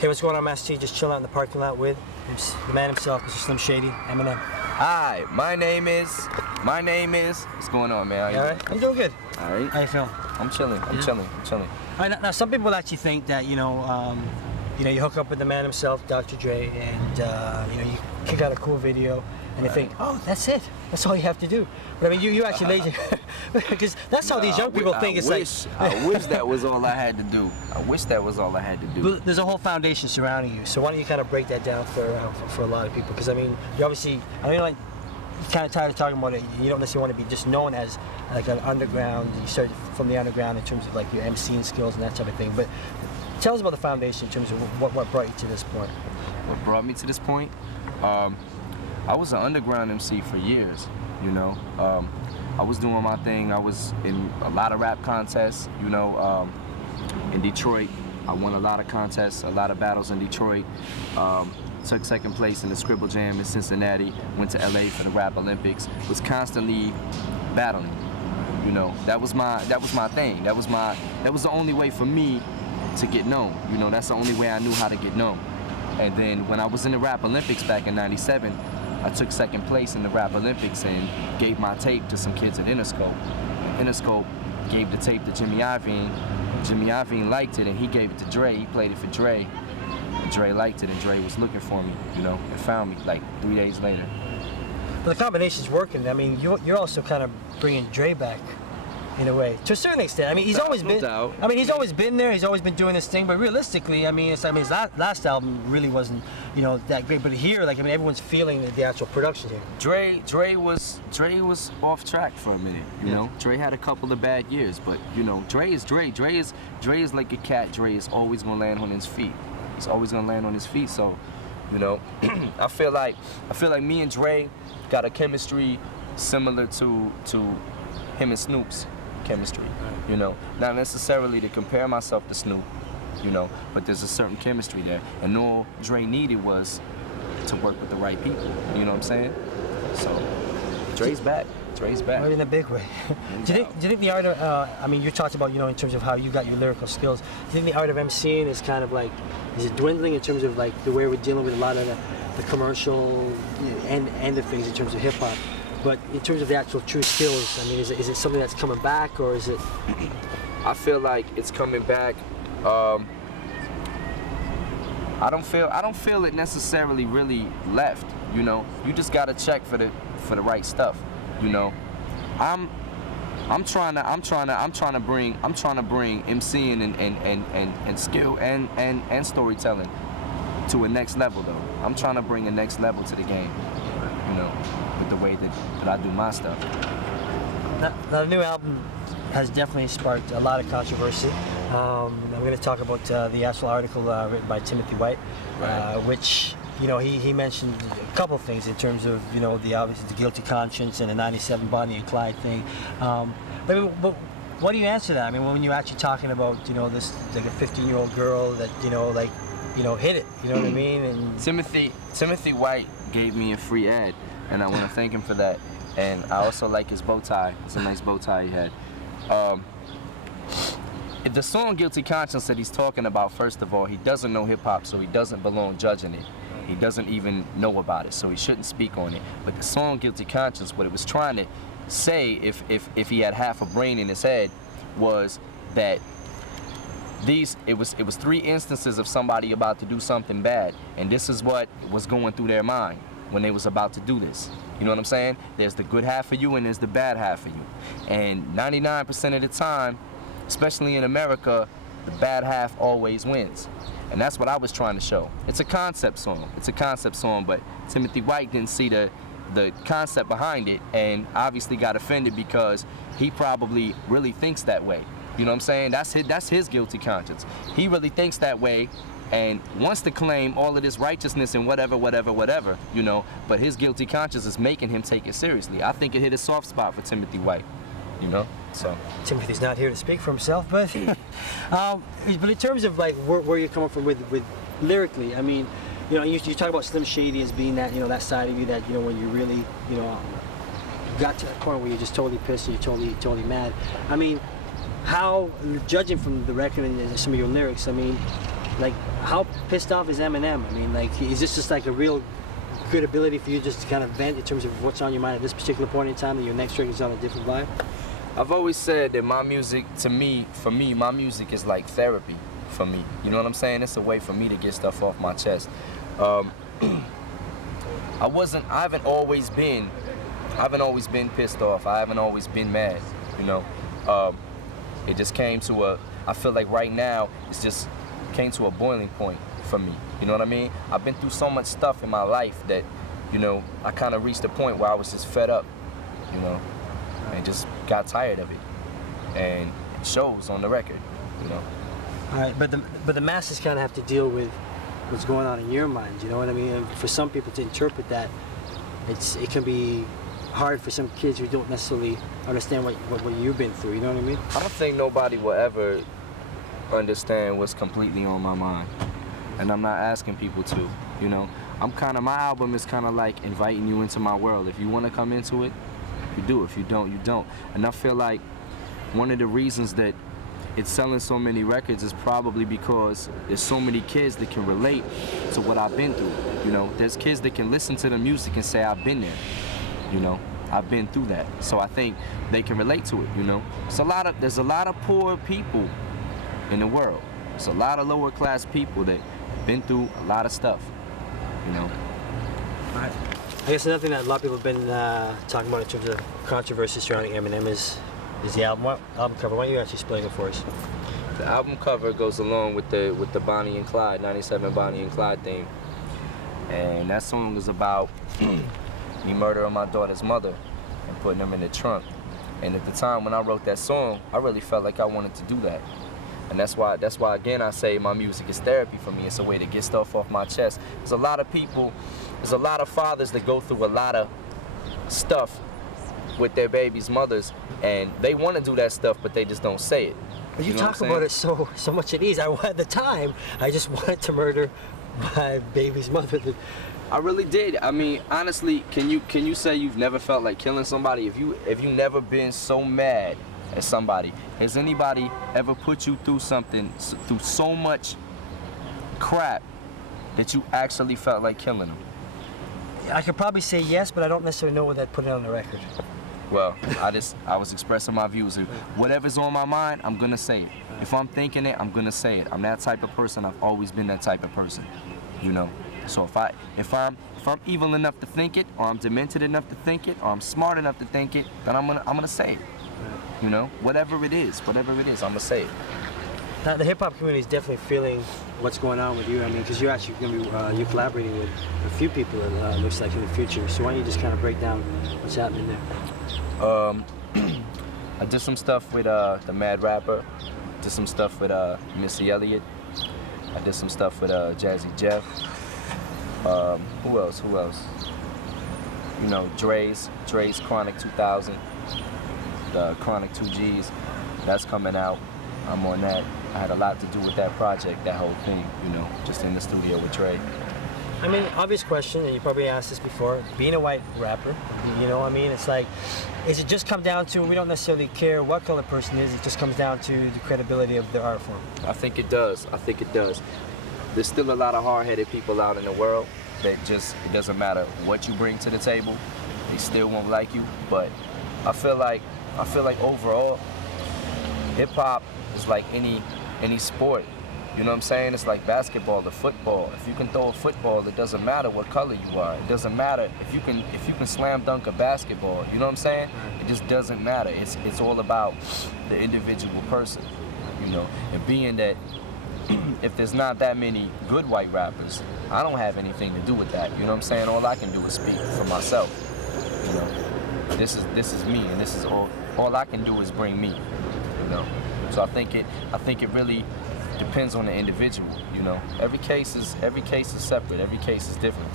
Hey, what's going on, Master T? Just chilling out in the parking lot with the man himself, Mr. Slim Shady, Eminem. Hi, my name is. What's going on, man? All right, I'm doing good. All right. How you feeling? I'm chilling. I'm chilling. All right, now some people actually think that you hook up with the man himself, Dr. Dre, and you kick out a cool video, and they think, oh, that's it. That's all you have to do. But I mean, you actually lazy, because that's how these young people think. I wish that was all I had to do. I wish that was all I had to do. But there's a whole foundation surrounding you. So why don't you kind of break that down for a lot of people? Because I mean, you obviously, you're kind of tired of talking about it. You don't necessarily want to be just known as like an underground. You started from the underground in terms of like your MCing skills and that type of thing. But tell us about the foundation in terms of what brought you to this point. What brought me to this point? I was an underground MC for years, I was doing my thing. I was in a lot of rap contests, in Detroit. I won a lot of contests, a lot of battles in Detroit. Took second place in the Scribble Jam in Cincinnati. Went to LA for the Rap Olympics. Was constantly battling. That was my thing. That was the only way for me to get known. That's the only way I knew how to get known. And then when I was in the Rap Olympics back in '97, I took second place in the Rap Olympics and gave my tape to some kids at Interscope. Interscope gave the tape to Jimmy Iovine. Jimmy Iovine liked it and he gave it to Dre. He played it for Dre. Dre liked it and Dre was looking for me, and found me like 3 days later. But the combination's working. I mean, you're also kind of bringing Dre back in a way, to a certain extent. I mean, he's always been. I mean, he's always been there. He's always been doing this thing. But realistically, his last album really wasn't, that great. But here, everyone's feeling the actual production here. Dre was off track for a minute. Dre had a couple of bad years, but Dre is Dre. Dre is like a cat. Dre is always gonna land on his feet. He's always gonna land on his feet. So, I feel like me and Dre got a chemistry similar to him and Snoop's chemistry, not necessarily to compare myself to Snoop, but there's a certain chemistry there, and all Dre needed was to work with the right people, you know what I'm saying? So, Dre's back. Right, in a big way. Do you think the art of, you talked about, in terms of how you got your lyrical skills, do you think the art of MCing is kind of is it dwindling in terms of the way we're dealing with a lot of the commercial end of things in terms of hip hop? But in terms of the actual true skills, is it something that's coming back, or is it? I feel like it's coming back. I don't feel it necessarily really left. You just gotta check for the right stuff. I'm trying to bring MCing and skill and storytelling to a next level though. I'm trying to bring a next level to the game. With the way that I do my stuff. Now, the new album has definitely sparked a lot of controversy. I'm going to talk about the actual article written by Timothy White, which he mentioned a couple of things in terms of obviously the guilty conscience and the '97 Bonnie and Clyde thing. But what do you answer that? When you're actually talking about this like a 15-year-old girl that hit it, you know what I mean? And Timothy White gave me a free ad, and I want to thank him for that. And I also like his bow tie. It's a nice bow tie he had. The song Guilty Conscience that he's talking about, first of all, he doesn't know hip-hop, so he doesn't belong judging it. He doesn't even know about it, so he shouldn't speak on it. But the song Guilty Conscience, what it was trying to say, if he had half a brain in his head, was that it was 3 instances of somebody about to do something bad, and this is what was going through their mind when they was about to do this. You know what I'm saying? There's the good half of you and there's the bad half of you. And 99% of the time, especially in America, the bad half always wins. And that's what I was trying to show. It's a concept song, but Timothy White didn't see the concept behind it and obviously got offended because he probably really thinks that way. You know what I'm saying? That's his guilty conscience. He really thinks that way and wants to claim all of this righteousness and whatever, but his guilty conscience is making him take it seriously. I think it hit a soft spot for Timothy White, so. Timothy's not here to speak for himself, but but in terms of where you're coming from with lyrically, you talk about Slim Shady as being that, that side of you that, when you really, got to that point where you're just totally pissed and you're totally mad. How, judging from the record and some of your lyrics, like, how pissed off is Eminem? I mean, like, is this just like a real good ability for you just to kind of vent in terms of what's on your mind at this particular point in time, that your next record is on a different vibe? I've always said that my music, for me, my music is like therapy for me. You know what I'm saying? It's a way for me to get stuff off my chest. I haven't always been pissed off. I haven't always been mad, you know. It just came to I feel like right now, it's just came to a boiling point for me. You know what I mean? I've been through so much stuff in my life that, you know, I kind of reached a point where I was just fed up, you know, and just got tired of it. And it shows on the record, you know. All right, but the masses kind of have to deal with what's going on in your mind, you know what I mean? And for some people to interpret that, it can be hard for some kids who don't necessarily understand what you've been through, you know what I mean? I don't think nobody will ever understand what's completely on my mind. And I'm not asking people to, you know. My album is kind of like inviting you into my world. If you want to come into it, you do. If you don't, you don't. And I feel like one of the reasons that it's selling so many records is probably because there's so many kids that can relate to what I've been through. You know, there's kids that can listen to the music and say, I've been there. You know, I've been through that. So I think they can relate to it, you know. There's a lot of poor people in the world. There's a lot of lower class people that been through a lot of stuff, you know. All right. I guess another thing that a lot of people have been talking about in terms of controversy surrounding Eminem is the album cover. Why don't you actually explain it for us? The album cover goes along with the Bonnie and Clyde, 97 Bonnie and Clyde theme. And that song is about me murdering my daughter's mother and putting them in the trunk. And at the time when I wrote that song, I really felt like I wanted to do that. And that's why again I say my music is therapy for me. It's a way to get stuff off my chest. There's a lot of people, there's a lot of fathers that go through a lot of stuff with their babies' mothers, and they want to do that stuff, but they just don't say it. But you talk about it so much at ease. At the time, I just wanted to murder my baby's mother. I really did. I mean, honestly, can you say you've never felt like killing somebody? If you never been so mad at somebody, has anybody ever put you through something, through so much crap that you actually felt like killing them? I could probably say yes, but I don't necessarily know what that put it on the record. Well, I was expressing my views. Whatever's on my mind, I'm gonna say it. If I'm thinking it, I'm gonna say it. I'm that type of person. I've always been that type of person, you know. So if I'm evil enough to think it, or I'm demented enough to think it, or I'm smart enough to think it, then I'm gonna say it. You know, whatever it is, I'm gonna say it. Now, the hip hop community is definitely feeling what's going on with you. I mean, because you're actually going to be you're collaborating with a few people. It looks like in the future. So why don't you just kind of break down what's happening there? I did some stuff with the Mad Rapper. Did some stuff with Missy Elliott. I did some stuff with Jazzy Jeff. Who else? You know, Dre's Chronic 2000. The Chronic 2Gs. That's coming out. I'm on that. I had a lot to do with that project, that whole thing, you know, just in the studio with Dre. I mean, obvious question, and you probably asked this before, being a white rapper, you know, I mean, it's like, is it just come down to, we don't necessarily care what color person is, it just comes down to the credibility of the art form? I think it does. There's still a lot of hard-headed people out in the world that just, it doesn't matter what you bring to the table, they still won't like you, but I feel like overall, hip-hop is like any sport. You know what I'm saying? It's like basketball or football. If you can throw a football, it doesn't matter what color you are. It doesn't matter if you can slam dunk a basketball. You know what I'm saying? It just doesn't matter. It's all about the individual person. You know, and being that if there's not that many good white rappers, I don't have anything to do with that. You know what I'm saying? All I can do is speak for myself. You know, this is me, and this is all I can do is bring me. You know, so I think it really depends on the individual, you know. Every case is separate. Every case is different.